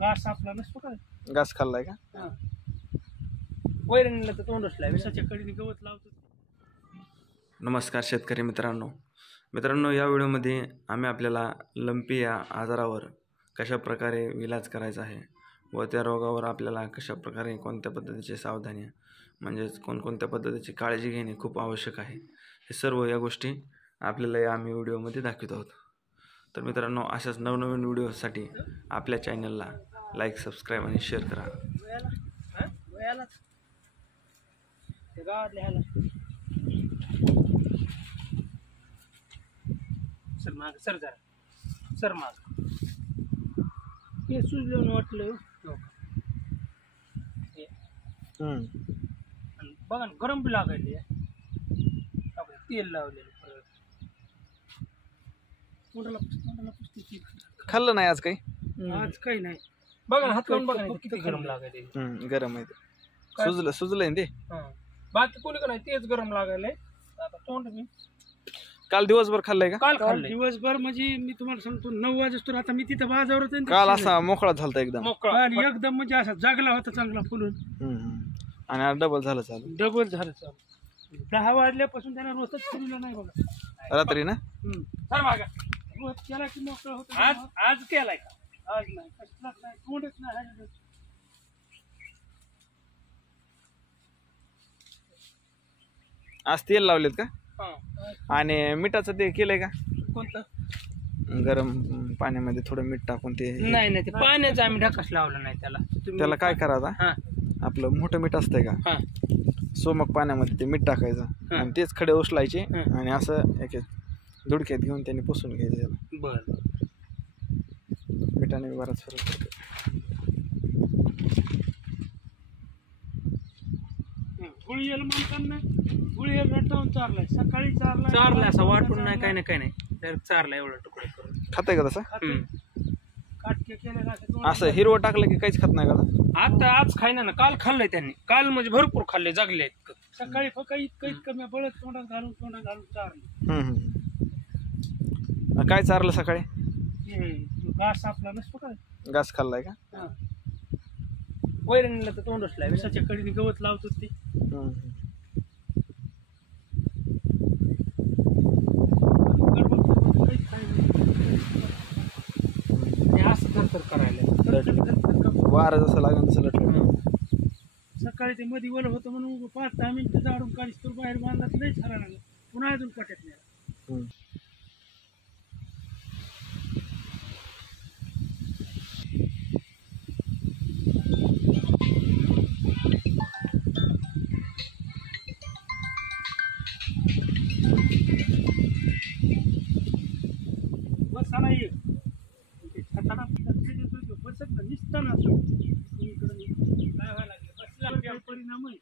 घास आपला नसतो का घास खाल्लाय का? हा. वैरणीला तर तोंडच लाय विसाच्या कडीने गवत लावतो. नमस्कार शेतकरी मित्रांनो, या व्हिडिओमध्ये आम्ही आपल्याला लंपी या आजारावर कशा प्रकारे इलाज करायचा आहे व त्या रोगावर आपल्याला कशा प्रकारे कोणत्या पद्धतीची सावधानी म्हणजेच कोणकोणत्या पद्धतीची काळजी घेणे खूप आवश्यक आहे, हे सर्व या गोष्टी आपल्याला या आम्ही व्हिडिओमध्ये दाखवत आहोत. तर मित्रांनो, अशाच नवनवीन व्हिडिओसाठी आपल्या चॅनलला लाईक, सबस्क्राईब आणि शेअर करा. सर माग सर जरा सर माग हे सुजलं वाटलं बघा ना, गरम बी लागायले तेल लावलेलं तोंडाला पुसते. खाल्लं नाही आज काही? आज काही नाही. बघा ना, हात लावून बघा ना, किती गरम लागायले. गरम आहे. सुजलंय ते. बाकी कोणी का नाही, तेच गरम लागायले. आता तोंड मी काल दिवसभर खाल्लंय का? काल खाल्ले दिवसभर. म्हणजे मी तुम्हाला सांगतो 9 वाजता आता मी तिथं बाजारात काल असा मोकळा झालता एकदम आणि एकदम म्हणजे असा जागला होता चांगला फुलून. आणि आज डबल झालं चालू. डबल झालं चालू. 10 वाजल्यापासून त्याला रोजच फिरलं नाही बघा. रात्री ना रोज केला की मोकळा होता. आज केलाय का? आज नाही, कसलाच नाही, तोंडच नाही. आज तेल लावलेत का? हा. आणि मिठाचं ते केलंय का? कोणतं? गरम पाण्यामध्ये थोडं मीठ टाकून ते नाही ते पाण्याचं आम्ही ढकास लावलं नाही त्याला. त्याला काय करायचं, हा आपलं मोठं मीठ असतंय का, हा सोमक पाण्यामध्ये ते मीठ टाकायचं आणि तेच खडे उचलायचे आणि असं एक धुडक्यात घेऊन त्याने पुसून घ्यायचं त्याला. बरं. मिठाने बराच फरक पडतो. गुळीला म्हणताना गुळीला रटावून चारलाय. सकाळी चारलाय असं वाटून नाही, काही नाही डायरेक्ट चारला एवढा तुकडा करून. खाताय का तसं? काटके केले असं हिरवं टाकलं की काहीच खात नाही का? आता आज खायना ना, काल खाल्लंय त्यांनी. काल म्हणजे भरपूर खाल्ले, जगले इतकं. सकाळी फक्त इतकं मी बळत तोंडात घालून चारलं. काय चारलं सकाळी? घास आपला नसतो का घास खाल्लाय का? वैरणीला तर तोंडच लाय विसाच्या कडीने गवत लावतो ते. असं थरथर करायला वारं जसं लागेल तसं लटलं. सकाळी ते मध्ये वल होतं म्हणून 5-10 मिनिटं जाडून काढीस तर बाहेर बांधला तर नाही छाला लागला. पुन्हा अजून पटत नाही. बस आला ये बसत निसताना काय व्हायला लागलं, बसला परिणाम आहे.